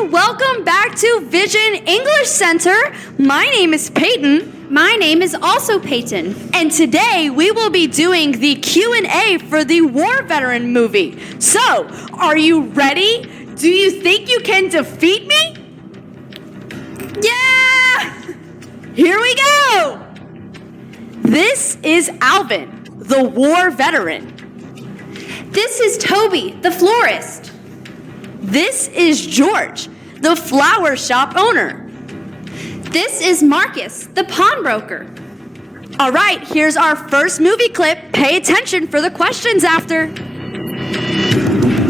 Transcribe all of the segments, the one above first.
and welcome back to Vision English Center. My name is Peyton. My name is also Peyton. And today we will be doing the Q&A for the War Veteran movie. So, are you ready? Do you think you can defeat me? Yeah! Here we go! This is Alvin, the War Veteran. This is Toby, the florist. This is George, the flower shop owner. This is Marcus, the pawnbroker. All right, here's our first movie clip. Pay attention for the questions after.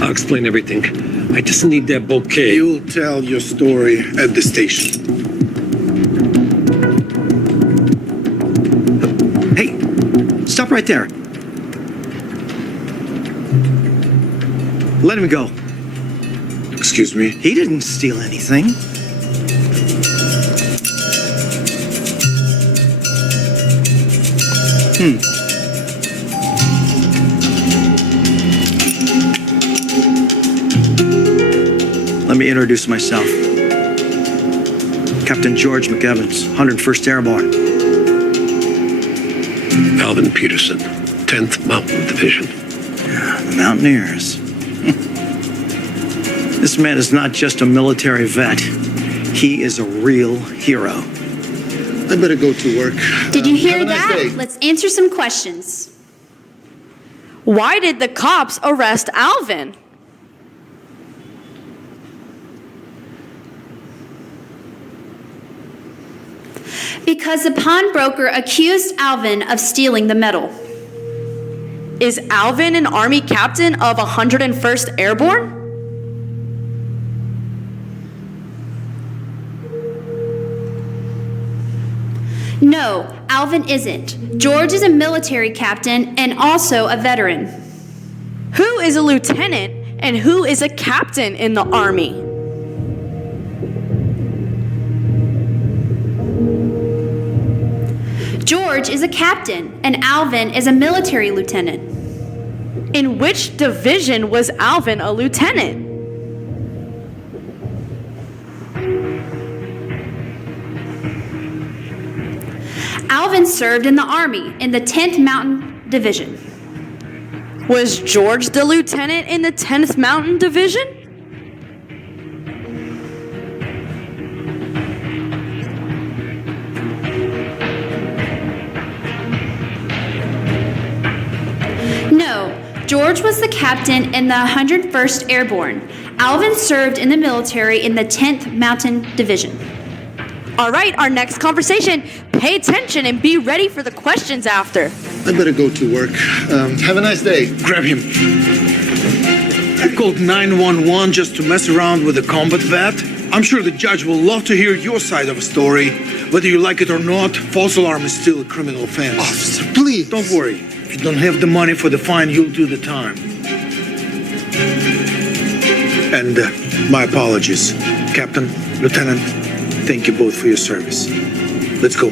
I'll explain everything. I just need that bouquet. You'll tell your story at the station. Hey, stop right there. Let him go. Excuse me? He didn't steal anything. Let me introduce myself. Captain George McEvans, 101st Airborne. Alvin Peterson, 10th Mountain Division. The Mountaineers. This man is not just a military vet. He is a real hero. I better go to work. Did you hear have a nice that? day. Let's answer some questions. Why did the cops arrest Alvin? Because the pawnbroker accused Alvin of stealing the medal. Is Alvin an Army captain of 101st Airborne? No, Alvin isn't. George is a military captain and also a veteran. Who is a lieutenant and who is a captain in the Army? George is a captain and Alvin is a military lieutenant. In which division was Alvin a lieutenant? Alvin served in the Army in the 10th Mountain Division. Was George the lieutenant in the 10th Mountain Division? No, George was the captain in the 101st Airborne. Alvin served in the military in the 10th Mountain Division. All right, our next conversation. Pay attention and be ready for the questions after. I better go to work. Have a nice day. Grab him. You called 911 just to mess around with a combat vet? I'm sure the judge will love to hear your side of a story. Whether you like it or not, false alarm is still a criminal offense. Officer, please. Don't worry. If you don't have the money for the fine, you'll do the time. And my apologies. Captain, Lieutenant, thank you both for your service. Let's go.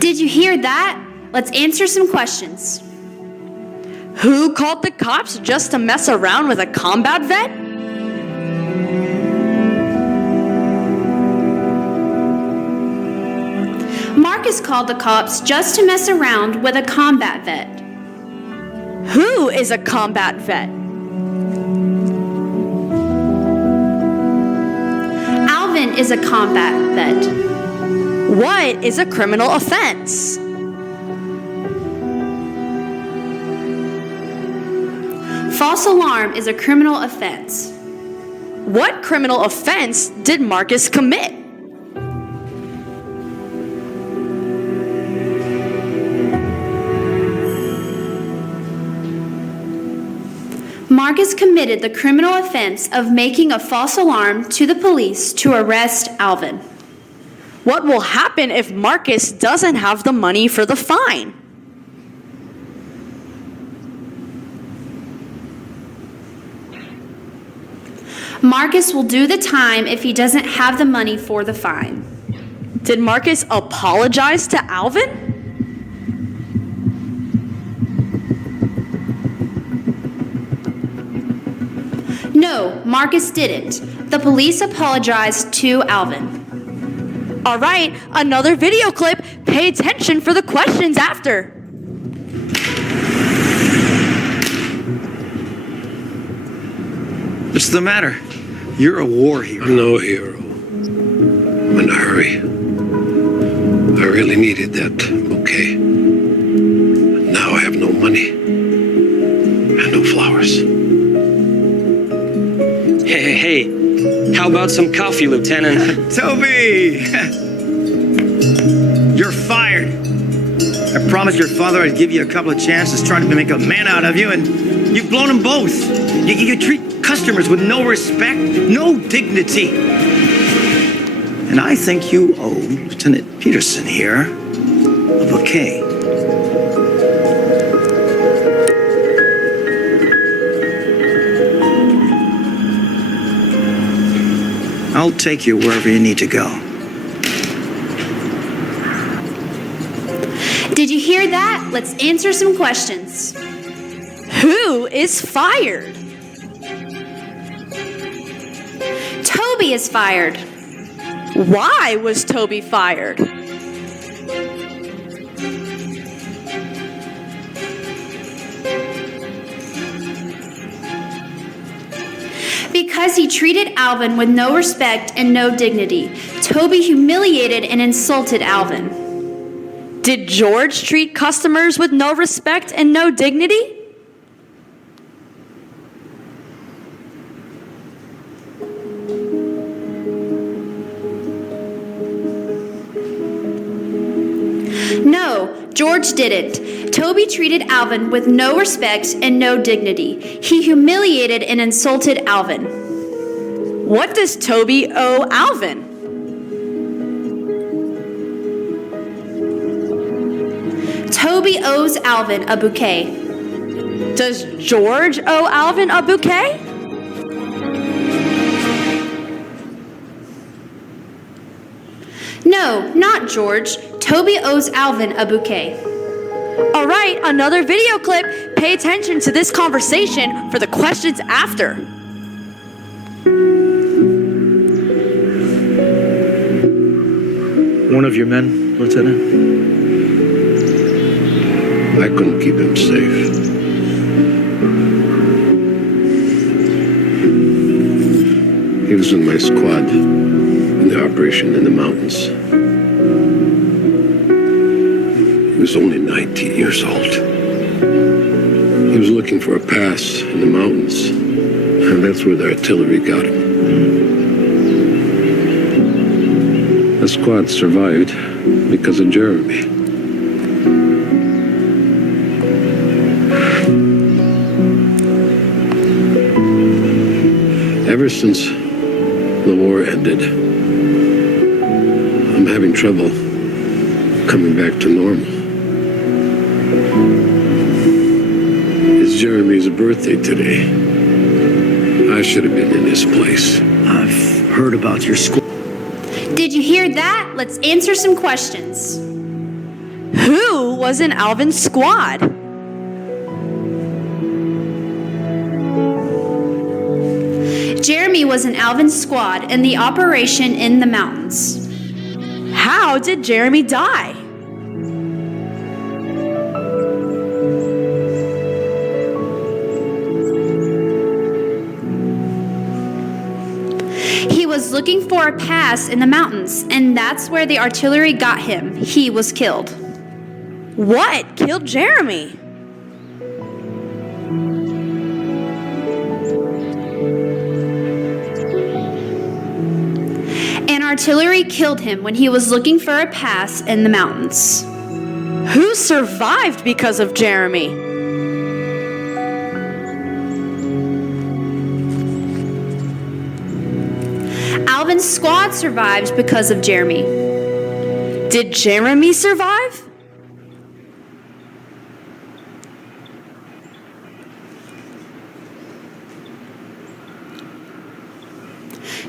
Did you hear that? Let's answer some questions. Who called the cops just to mess around with a combat vet? Marcus called the cops just to mess around with a combat vet. Who is a combat vet? Alvin is a combat vet. What is a criminal offense? False alarm is a criminal offense. What criminal offense did Marcus commit? Marcus committed the criminal offense of making a false alarm to the police to arrest Alvin. What will happen if Marcus doesn't have the money for the fine? Marcus will do the time if he doesn't have the money for the fine. Did Marcus apologize to Alvin? No, Marcus didn't. The police apologized to Alvin. All right, another video clip. Pay attention for the questions after. What's the matter? You're a war hero. I'm no hero. I'm in a hurry. I really needed that bouquet. Now I have no money and no flowers. Hey, how about some coffee, Lieutenant? Toby! You're fired. I promised your father I'd give you a couple of chances trying to make a man out of you, and you've blown them both. You treat customers with no respect, no dignity. And I think you owe Lieutenant Peterson here a bouquet. I'll take you wherever you need to go. Did you hear that? Let's answer some questions. Who is fired? Toby is fired. Why was Toby fired? Because he treated Alvin with no respect and no dignity. Toby humiliated and insulted Alvin. Did George treat customers with no respect and no dignity? No, George didn't. Toby treated Alvin with no respect and no dignity. He humiliated and insulted Alvin. What does Toby owe Alvin? Toby owes Alvin a bouquet. Does George owe Alvin a bouquet? No, not George. Toby owes Alvin a bouquet. All right, another video clip. Pay attention to this conversation for the questions after. One of your men, Lieutenant? I couldn't keep him safe. He was in my squad in the operation in the mountains. He was only 19 years old. He was looking for a pass in the mountains, and that's where the artillery got him. The squad survived because of Jeremy. Ever since the war ended, I'm having trouble coming back to normal. It's Jeremy's birthday today. I should have been in his place. I've heard about your school. Did you hear that? Let's answer some questions. Who was in Alvin's squad? Jeremy was in Alvin's squad in the operation in the mountains. How did Jeremy die? He was looking for a pass in the mountains, and that's where the artillery got him. He was killed. What killed Jeremy? An artillery killed him when he was looking for a pass in the mountains. Who survived because of Jeremy? Alvin's squad survived because of Jeremy. Did Jeremy survive?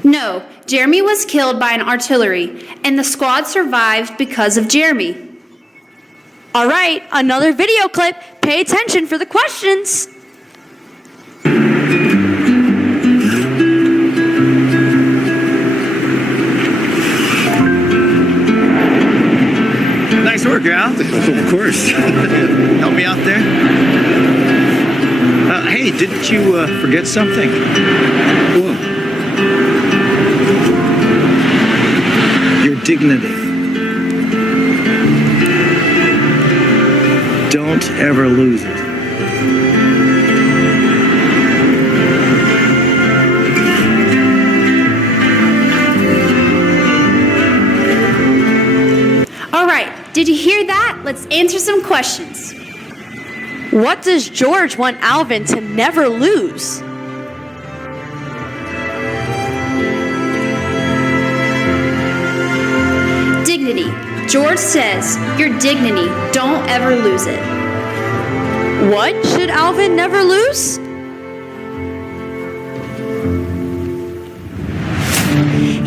No, Jeremy was killed by an artillery, and the squad survived because of Jeremy. All right, another video clip. Pay attention for the questions. Sure, Gal. Of course. Help me out there. Hey, didn't you forget something? What? Your dignity. Don't ever lose it. All right, did you hear that? Let's answer some questions. What does George want Alvin to never lose? Dignity. George says, your dignity, don't ever lose it. What should Alvin never lose?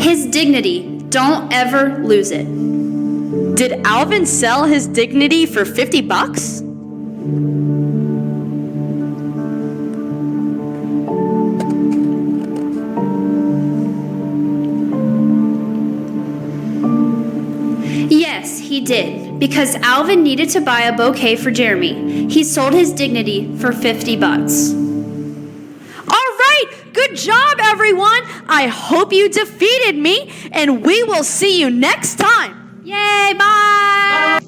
His dignity, don't ever lose it. Did Alvin sell his dignity for $50? Yes, he did, because Alvin needed to buy a bouquet for Jeremy. He sold his dignity for $50. All right, good job, everyone. I hope you defeated me, and we will see you next time. Yay, bye!